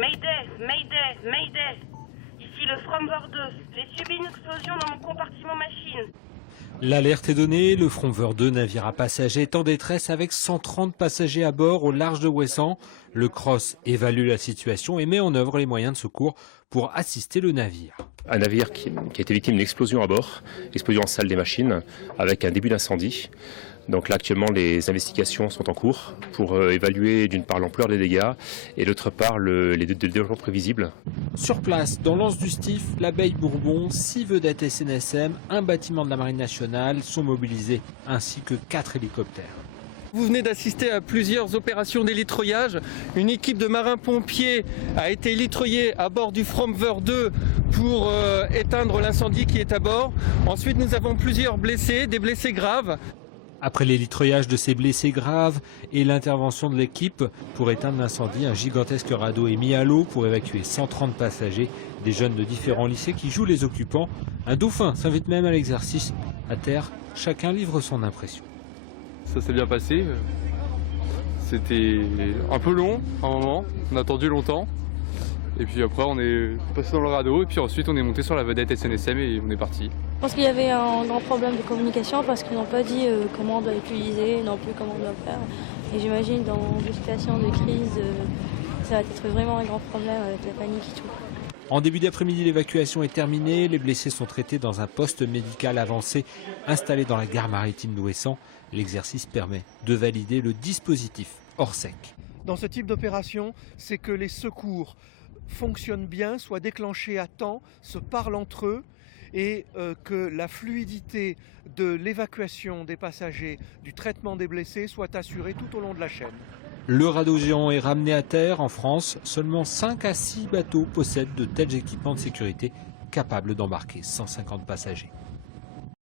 Mayday, Mayday, Mayday. Ici le Fromveur 2. J'ai subi une explosion dans mon compartiment machine. L'alerte est donnée, le Fromveur 2, navire à passagers, est en détresse avec 130 passagers à bord au large de Ouessant. Le CROSS évalue la situation et met en œuvre les moyens de secours pour assister le navire. Un navire qui a été victime d'une explosion à bord, explosion en salle des machines, avec un début d'incendie. Donc là actuellement les investigations sont en cours pour évaluer d'une part l'ampleur des dégâts et d'autre part les développements prévisibles. Sur place, dans l'anse du Stif, l'Abeille Bourbon, 6 vedettes SNSM, un bâtiment de la Marine nationale sont mobilisés, ainsi que 4 hélicoptères. Vous venez d'assister à plusieurs opérations d'élitroyage. Une équipe de marins-pompiers a été élitroyée à bord du Fromveur 2 pour éteindre l'incendie qui est à bord. Ensuite, nous avons plusieurs blessés, des blessés graves. Après l'élitroyage de ces blessés graves et l'intervention de l'équipe pour éteindre l'incendie, un gigantesque radeau est mis à l'eau pour évacuer 130 passagers, des jeunes de différents lycées qui jouent les occupants. Un dauphin s'invite même à l'exercice. À terre, chacun livre son impression. Ça s'est bien passé. C'était un peu long à un moment, on a attendu longtemps. Et puis après on est passé dans le radeau et puis ensuite on est monté sur la vedette SNSM et on est parti. Je pense qu'il y avait un grand problème de communication parce qu'ils n'ont pas dit comment on doit l'utiliser, non plus comment on doit faire. Et j'imagine dans des situations de crise, ça va être vraiment un grand problème avec la panique et tout. En début d'après-midi, l'évacuation est terminée. Les blessés sont traités dans un poste médical avancé installé dans la gare maritime d'Ouessant. L'exercice permet de valider le dispositif hors sec. Dans ce type d'opération, c'est que les secours fonctionnent bien, soient déclenchés à temps, se parlent entre eux et que la fluidité de l'évacuation des passagers, du traitement des blessés soit assurée tout au long de la chaîne. Le radeau géant est ramené à terre. En France, seulement 5 à 6 bateaux possèdent de tels équipements de sécurité capables d'embarquer 150 passagers.